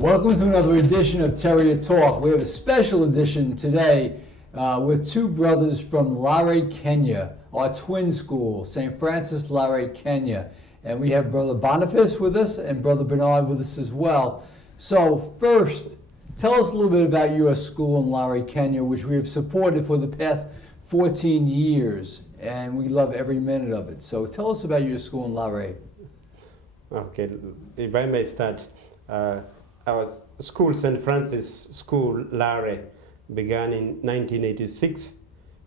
Welcome to another edition of Terrier Talk. We have a special edition today with two brothers from Lare, Kenya, our twin school, St. Francis, Lare, Kenya. And we have Brother Boniface with us and Brother Bernard with us as well. So first, tell us a little bit about your school in Lare, Kenya, which we have supported for the past 14 years, and we love every minute of it. So tell us about your school in Lare. Okay, if I may start. Our school, St. Francis School, Lare, began in 1986,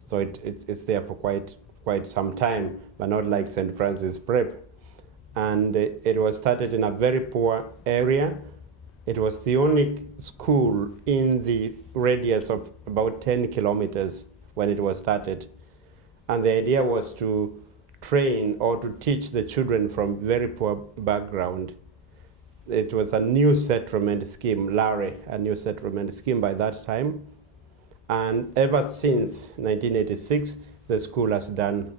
so it's there for quite some time, but not like St. Francis Prep. And it was started in a very poor area. It was the only school in the radius of about 10 kilometers when it was started. And the idea was to train or to teach the children from very poor background. It was a new settlement scheme, Lare, a new settlement scheme by that time. And ever since 1986, the school has done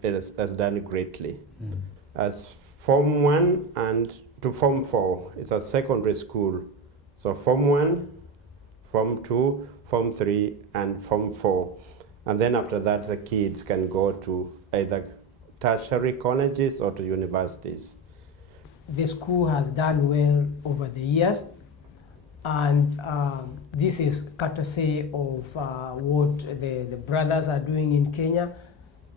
greatly. Mm. As Form 1 and to Form 4, it's a secondary school. So Form 1, Form 2, Form 3, and Form 4. And then after that, the kids can go to either tertiary colleges or to universities. The school has done well over the years, and this is courtesy of what the brothers are doing in Kenya,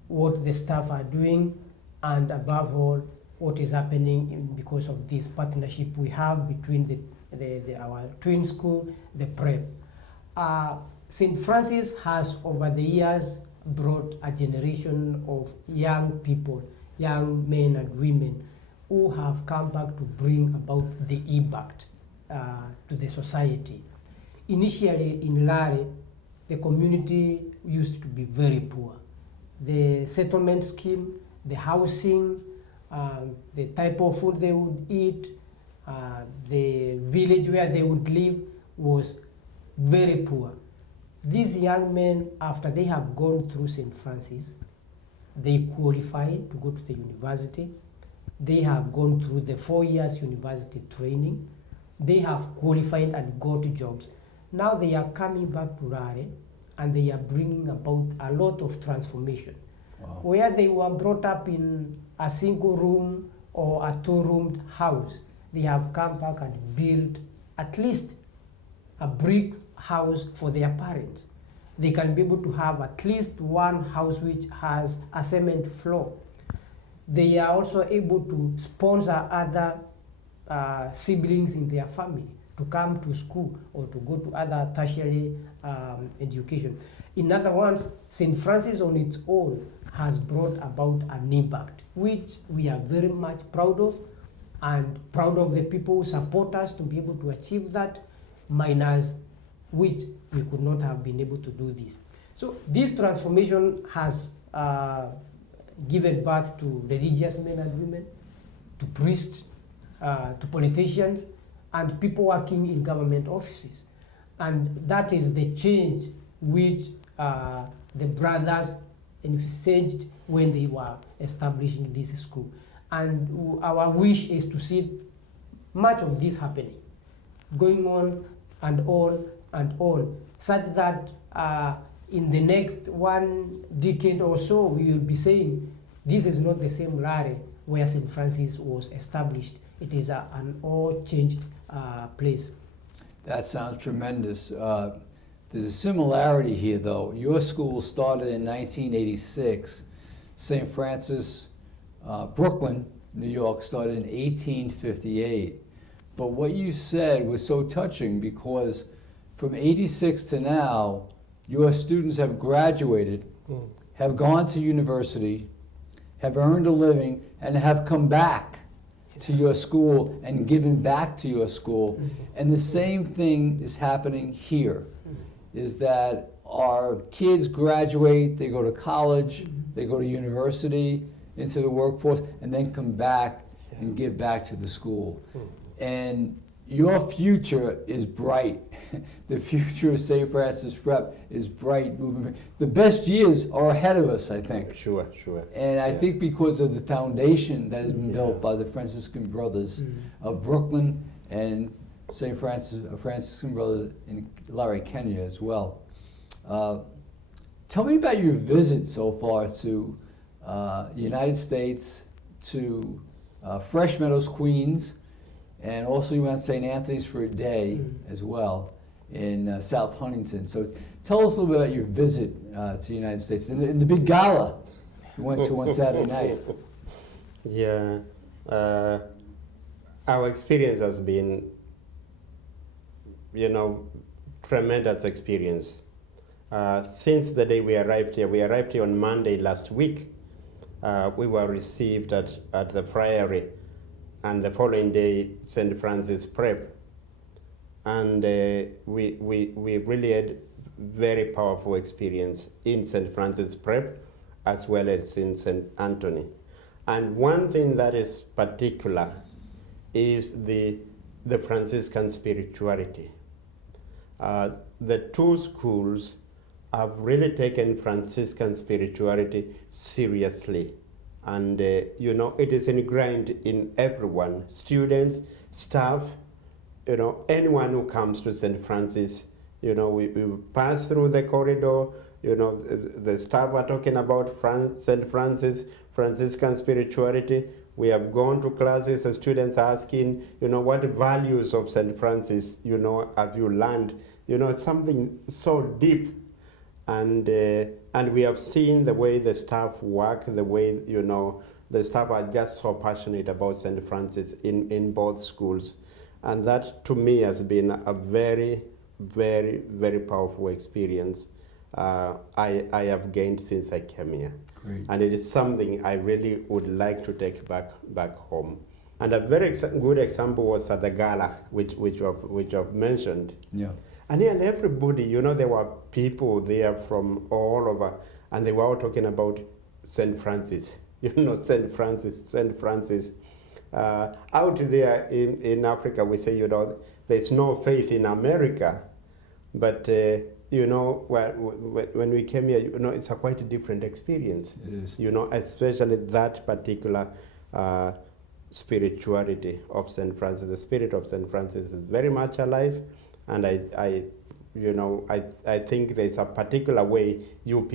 what the staff are doing, and above all, what is happening because of this partnership we have between our twin school, the Prep. St. Francis has over the years brought a generation of young people, young men and women, who have come back to bring about the impact to the society. Initially in Lare, the community used to be very poor. The settlement scheme, the housing, the type of food they would eat, the village where they would live was very poor. These young men, after they have gone through St. Francis, they qualify to go to the university. They have gone through the 4 years university training. They have qualified and got jobs. Now they are coming back to Lare and they are bringing about a lot of transformation. Wow. Where they were brought up in a single room or a two-roomed house, they have come back and built at least a brick house for their parents. They can be able to have at least one house which has a cement floor. They are also able to sponsor other siblings in their family to come to school or to go to other tertiary education. In other words, St. Francis on its own has brought about an impact, which we are very much proud of, and proud of the people who support us to be able to achieve that, minus which we could not have been able to do this. So this transformation has given birth to religious men and women, to priests, to politicians, and people working in government offices. And that is the change which the brothers envisaged when they were establishing this school. And our wish is to see much of this happening, going on and on and on, such that in the next 1 decade or so, we will be saying, this is not the same Lare where St. Francis was established. It is an all-changed place. That sounds tremendous. There's a similarity here, though. Your school started in 1986. St. Francis, Brooklyn, New York, started in 1858. But what you said was so touching, because from 86 to now, your students have graduated, have gone to university, have earned a living, and have come back to your school and given back to your school. And the same thing is happening here, is that our kids graduate, they go to college, they go to university, into the workforce, and then come back and give back to the school. And your future is bright. The future of St. Francis Prep is bright. Moving. The best years are ahead of us, I think. Sure. And I think because of the foundation that has been built by the Franciscan brothers of Brooklyn and St. Franciscan Brothers in Lare, Kenya as well. Tell me about your visit so far to United States, to Fresh Meadows, Queens, and also you went to St. Anthony's for a day as well in South Huntington. So tell us a little bit about your visit to the United States and the big gala you went to on Saturday night. Yeah, our experience has been, tremendous experience. Since the day we arrived here on Monday last week. We were received at the Friary, and the following day, St. Francis Prep. And we really had very powerful experience in St. Francis Prep as well as in St. Anthony. And one thing that is particular is the Franciscan spirituality. The two schools have really taken Franciscan spirituality seriously. And, it is ingrained in everyone, students, staff, anyone who comes to St. Francis. We pass through the corridor, the staff are talking about St. Francis, Franciscan spirituality. We have gone to classes, the students are asking, what values of St. Francis, have you learned? It's something so deep. And we have seen the way the staff work, the way, the staff are just so passionate about St. Francis in both schools. And that, to me, has been a very, very, very powerful experience I have gained since I came here. Great. And it is something I really would like to take back home. And a very good example was at the gala, which I've mentioned. Yeah. And everybody, there were people there from all over, and they were all talking about St. Francis. St. Francis. Out there in Africa, we say, there's no faith in America. But, when we came here, it's a quite a different experience. It is. Especially that particular spirituality of St. Francis. The spirit of St. Francis is very much alive. And I think there's a particular way you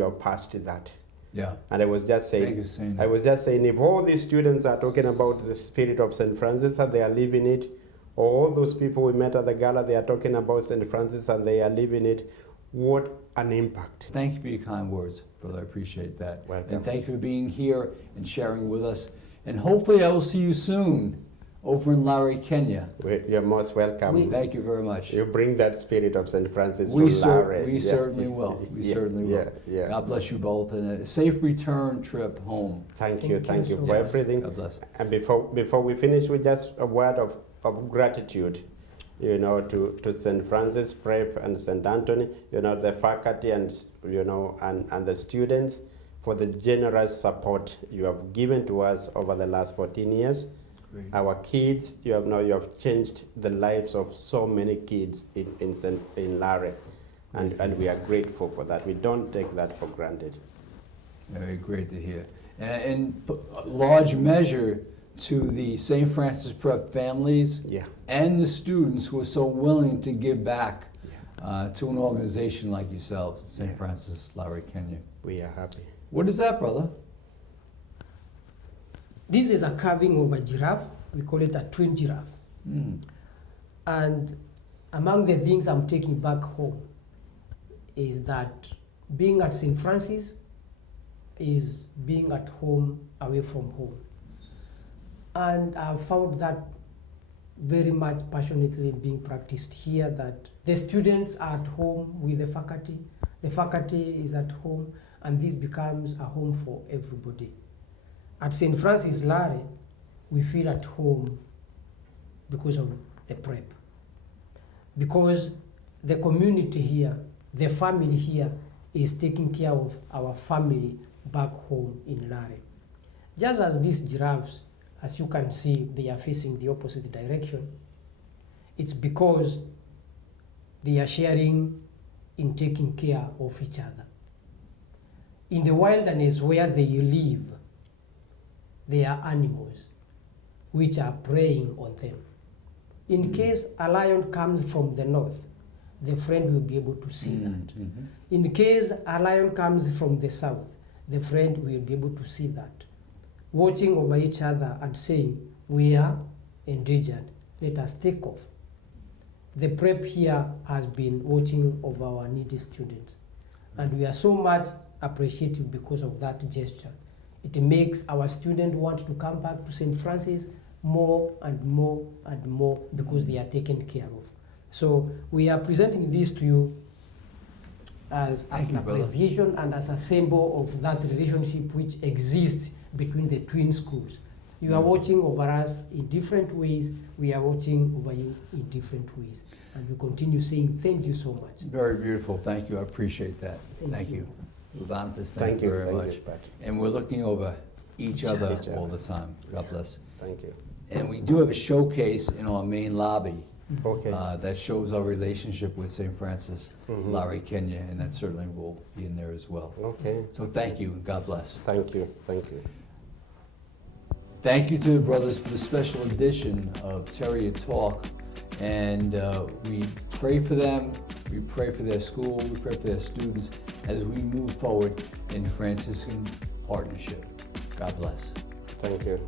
are past that. Yeah. And I was just saying, if all these students are talking about the spirit of St. Francis and they are living it, or all those people we met at the gala, they are talking about St. Francis and they are living it, what an impact. Thank you for your kind words, brother. I appreciate that. Welcome. And thank you for being here and sharing with us. And hopefully I will see you soon over in Lare, Kenya. You're most welcome. Thank you very much. You bring that spirit of St. Francis to We Lare. certainly will. We certainly will. Yeah. God bless you both, and a safe return trip home. Thank you so for much. everything. God bless. And before we finish, with just a word of gratitude, to St. Francis Prep and St. Anthony, the faculty and the students for the generous support you have given to us over the last 14 years. Great. Our kids, you have changed the lives of so many kids in Lare, and we are grateful for that. We don't take that for granted. Very great to hear. And a large measure to the St. Francis Prep families and the students who are so willing to give back to an organization like yourselves, St. Francis, Lare, Kenya. We are happy. What is that, brother? This is a carving of a giraffe. We call it a twin giraffe. Mm. And among the things I'm taking back home is that being at St. Francis is being at home away from home. And I've found that very much passionately being practiced here, that the students are at home with the faculty is at home, and this becomes a home for everybody. At St. Francis Lare, we feel at home because of the prep. Because the community here, the family here is taking care of our family back home in Lare. Just as these giraffes, as you can see, they are facing the opposite direction. It's because they are sharing in taking care of each other. In the wilderness where they live, there are animals which are preying on them. In case a lion comes from the north, the friend will be able to see that. In case a lion comes from the south, the friend will be able to see that. Watching over each other and saying, we are endangered, let us take off. The prep here has been watching over our needy students. And we are so much appreciative because of that gesture. It makes our students want to come back to St. Francis more and more and more because they are taken care of. So we are presenting this to you as an appreciation and as a symbol of that relationship which exists between the twin schools. You are watching over us in different ways, we are watching over you in different ways. And we continue saying thank you so much. Very beautiful, thank you, I appreciate that. Thank you. Boniface, thank you very much. And we're looking over each other all the time. God bless. Thank you. And we do have a showcase in our main lobby Okay. that shows our relationship with St. Francis, Lare, Kenya, and that certainly will be in there as well. Okay. So thank you, and God bless. Thank you. Thank you. Thank you to the brothers for the special edition of Terrier Talk. And we pray for them, we pray for their school, we pray for their students as we move forward in Franciscan partnership. God bless. Thank you.